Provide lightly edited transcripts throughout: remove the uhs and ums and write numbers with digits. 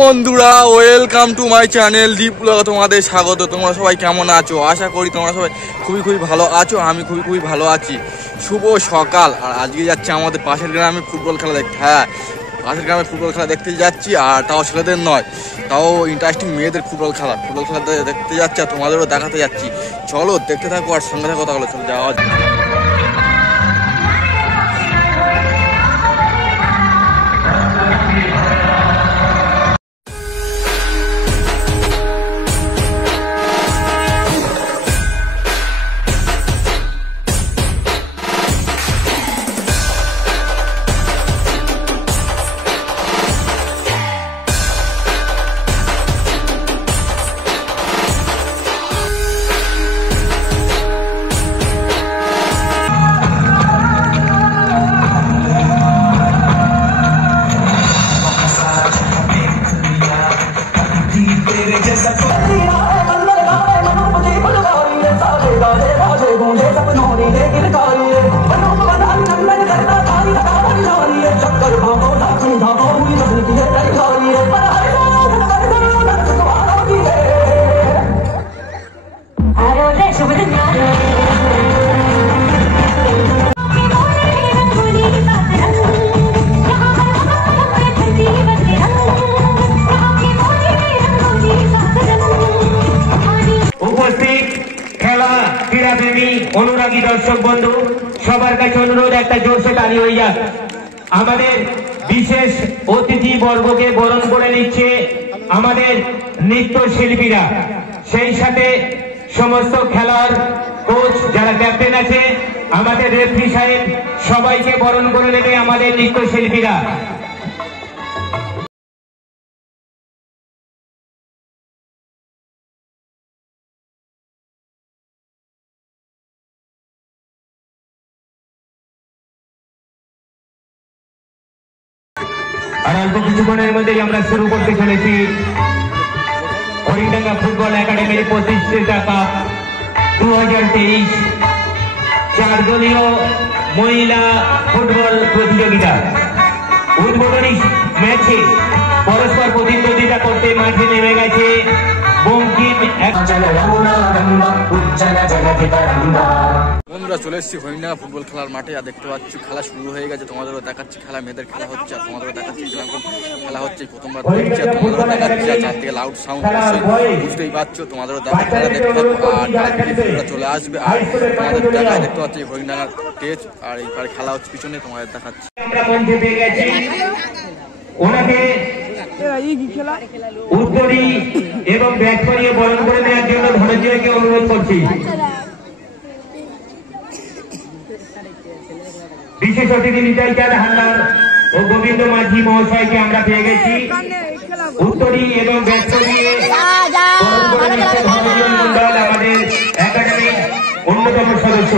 বন্ধুরা, welcome to my channel Deep blog. তোমাদের স্বাগত। তোমরা সবাই কেমন আছো? আশা করি তোমরা সবাই খুবই ভালো আছো। আমি খুবই ভালো আছি। শুভ সকাল। আর আজকে যাচ্ছি আমাদের পাশের গ্রামে ফুটবল খেলা দেখতে। হ্যাঁ, পাশের গ্রামে ফুটবল খেলা দেখতে যাচ্ছি। আর তাও ছেলেদের নয়, তাও ইন্টারেস্টিং মেয়েদের ফুটবল খেলা দেখতে যাচ্ছি। আর তোমাদেরও দেখাতে যাচ্ছি। চলো দেখতে থাকো আর সঙ্গে থাকো। তাহলে চলো যাওয়া। অনুরাগী দর্শক বন্ধু সবার কাছে অনুরোধ, একটা জোরসে তালি হয়ে যাক। আমাদের বিশেষ অতিথি বর্গকে বরণ করে নিচ্ছে আমাদের নৃত্য শিল্পীরা, সেই সাথে সমস্ত খেলার কোচ যারা ক্যাপ্টেন আছে, আমাদের রেফারি সাহেব, সবাইকে বরণ করে নেবে আমাদের নৃত্য শিল্পীরা। আর অল্প কিছুক্ষণের মধ্যেই আমরা শুরু করতে চলেছি হরিডাঙ্গা ফুটবল একাডেমির প্রতিষ্ঠাতা কাপ 2023 4 দলীয় মহিলা ফুটবল প্রতিযোগিতা। উদ্বোধনী ম্যাচে পরস্পর প্রতিদ্বন্দ্বিতা করতে মাঠে নেমে গেছে বঙ্কিম। বন্ধুরা, চলে এসেছি হরিডাঙ্গা ফুটবল খেলার মাঠে। আর দেখতে পাচ্ছি খেলা শুরু হয়ে গেছে। তোমাদেরও দেখাচ্ছি খেলা, মেয়েদের খেলা হচ্ছে। আর তোমাদেরও দেখাচ্ছি কিরকম খেলা হচ্ছে। প্রথমবার দেখছি আর তোমাদেরও দেখাচ্ছি। আর চারদিকে লাউড সাউন্ড বুঝতেই পারছো। তোমাদেরও খেলা দেখতে পাবো। আর চলে আসবে। আর তোমাদের দেখায় দেখতে পাচ্ছি হরিডাঙ্গার স্টেজ। আর এইবার খেলা হচ্ছে পিছনে, তোমাদের দেখাচ্ছি। উত্তরী এবং ব্যাট করিয়ে বরণ করে নেওয়ার জন্য ধনঞ্জয়কে অনুরোধ করছি। বিশেষ অতিথি নিতাই চাঁদ হালদার ও গোবিন্দ মাঝি মহাশয়কে আমরা পেয়ে গেছি। উত্তরী এবং ব্যাট করিয়ে বরণ করে নিচ্ছে ধনঞ্জয় মন্ডল, আমাদের একাডেমির অন্যতম সদস্য।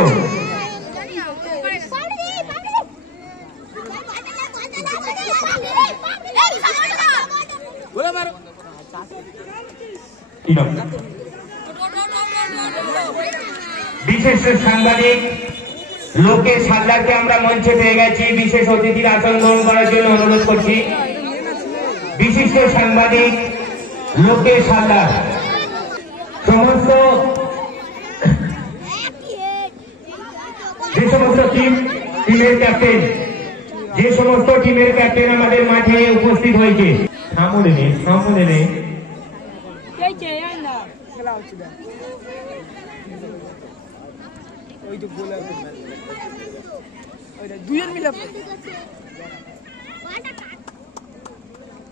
বিশেষ সাংবাদিক লোকেশ হালদারকে আমরা মঞ্চে পেয়ে গেছি। বিশেষ অতিথির আসন গ্রহণ করার জন্য অনুরোধ করছি। বিশিষ্ট সাংবাদিক লোকেশ হালদার, সমস্ত যে সমস্ত টিমের ক্যাপ্টেন, যে সমস্ত টিমের ক্যাপ্টেন আমাদের মাঠে উপস্থিত হয়েছে। সামনে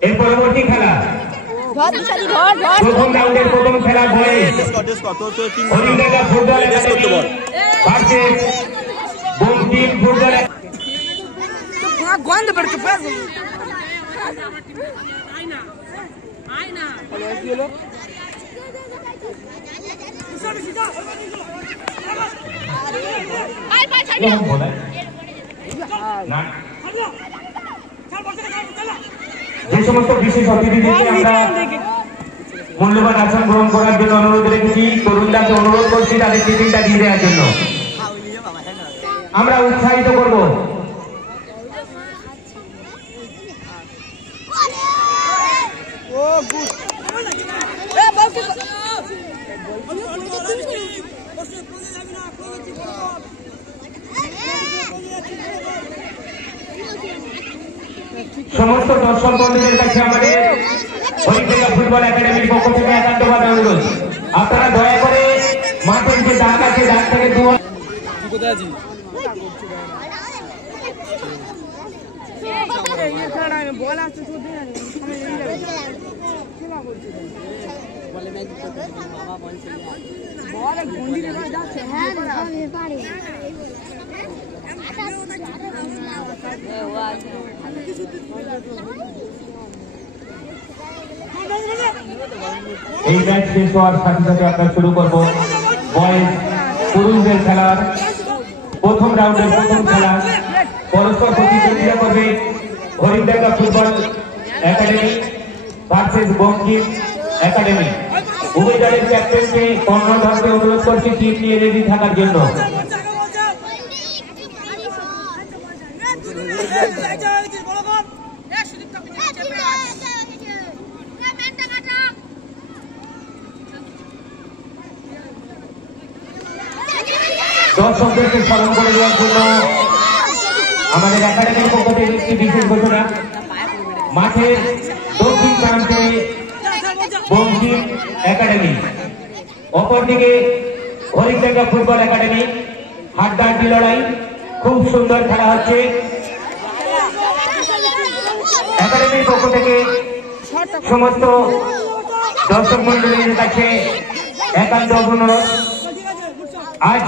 এর পরবর্তী খেলা প্রথম রাউন্ডের প্রথম খেলা boys Haridanga football academy versus Bankim football. যে সমস্ত বিশেষ অতিথিদেরকে আমরা মূল্যবান আসন গ্রহণ করার জন্য অনুরোধ রেখেছি, তরুণদাকে অনুরোধ করছি তাদের টিফিনটা দিয়ে দেওয়ার জন্য। আমরা উৎসাহিত করব। সমস্ত দর্শক বন্ধুদের কাছে আমাদের হরিকেলা ফুটবল একাডেমির পক্ষ থেকে একান্তভাবে অনুরোধ, আপনারা দয়া করে মাঠের যে দাগ আছে দাগ থেকে এই ম্যাচ শেষ হওয়ার সাথে সাথে আমরা শুরু করবো বয়েজ পুরুষদের খেলার প্রথম রাউন্ডের প্রথম খেলা। পরস্পর প্রতিযোগিতা করবে Harindanga football academy versus Bankim academy. উভয় দলের ক্যাপ্টেনকে কর্ণধারকে অনুরোধ করছি টিম নিয়ে রেডি থাকার জন্য। দর্শকদেরকে স্মরণ করে দেওয়ার জন্য আমাদের একাডেমির পক্ষ থেকে একটি বিশেষ ঘোষণা, মাঠের দক্ষিণ প্রান্তে বঙ্কিম একাডেমি, অপরদিকে হরিণডাঙ্গা ফুটবল একাডেমি। হাড্ডাহাড্ডি লড়াই, খুব সুন্দর খেলা হচ্ছে। একাডেমির পক্ষ থেকে সমস্ত দর্শক মন্ডলীর কাছে একান্ত অনুরোধ, আজ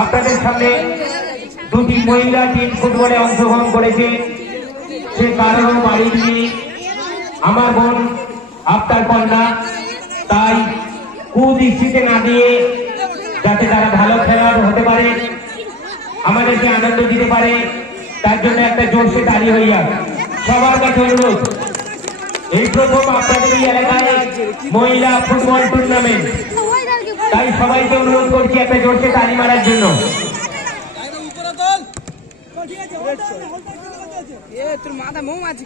আপনাদের সামনে দুটি মহিলা টিম ফুটবলে অংশগ্রহণ করেছে। সে কারণ বাড়ির মেয়ে, আমার বোন আফতার কন্যা, তাই কুদৃষ্টিতে না দিয়ে যাতে তারা ভালো খেলোয়াড় হতে পারে, আমাদেরকে আনন্দ দিতে পারে, তার জন্য একটা জোরসে তালি হয়ে যাক। সবার কাছে অনুরোধ, এই প্রথম আপনাদের এই এলাকায় মহিলা ফুটবল টুর্নামেন্ট, তাই সবাইকে অনুরোধ করছি একটা জোরসে তালি মারার জন্য। তোর মাথা মৌ আছে